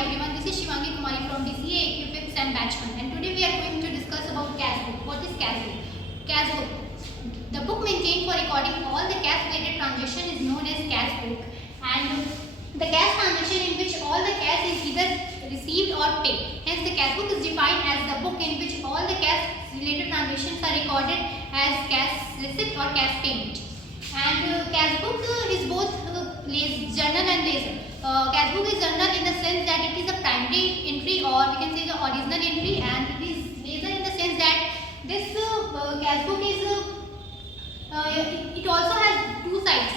everyone, this is Shivangi Kumari from DCA Equipics and Batch 1, and today we are going to discuss about cash book. What is cash book? Cash book. The book maintained for recording all the cash related transactions is known as cash book, and the cash transaction in which all the cash is either received or paid. Hence the cash book is defined as the book in which all the cash related transactions are recorded as cash receipt or cash payment. And cash book is both journal and ledger. Cash book is journal in the sense that it is a primary entry, or we can say the original entry, and it is ledger in the sense that this cash book is it also has two sides,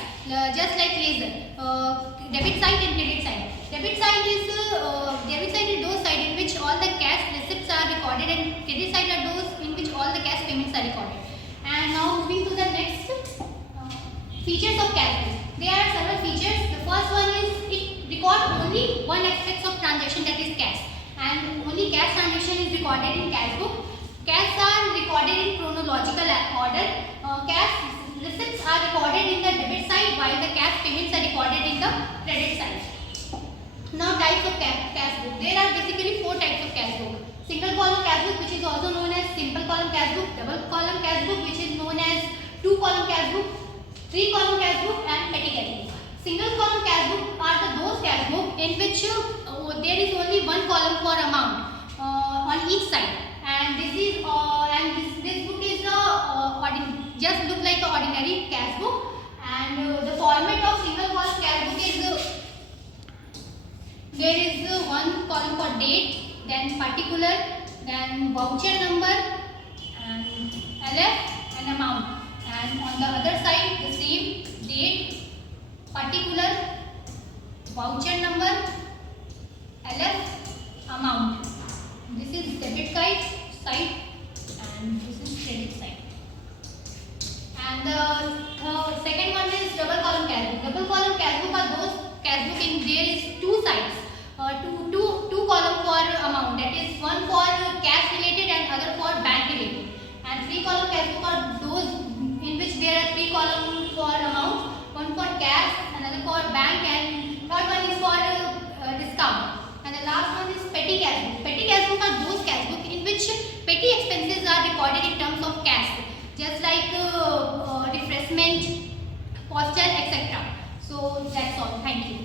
just like ledger, debit side and credit side. Debit side is those side in which all the cash receipts are recorded, and credit side are those in which all the cash payments are recorded. And now moving to the next features of cash book. There are several features. The first one is it records only one aspect of transaction, that is cash, and only cash transaction is recorded in cash book. Cash are recorded in chronological order. Cash receipts are recorded in the debit side, while the cash payments are recorded in the credit side. Now types of cash book. There are basically four types of cash book. Single column cash book, which is also known as simple column cash book. Double column cash book, which is known as two column cash book. Three column cash book and petty cash book. Single column cash book are those cash book in which there is only one column for amount on each side, and this book is just look like an ordinary cash book. And the format of single column cash book is there is one column for date, then particular, then voucher number, and LF and amount. And on the other side, the same date, particular, voucher number, LF, amount. This is debit side, and this is credit side. And the second one is double column cash book. Double column cash book are those cash book in there is two sides, two column for amount. That is one for cash related and other for bank related. And three column cash book are those in which there are three columns for amount, one for cash, another for bank, and third one is for discount. And the last one is petty cash book. Petty cash book are those cash book in which petty expenses are recorded in terms of cash, just like refreshment, postage, etc. So that's all. Thank you.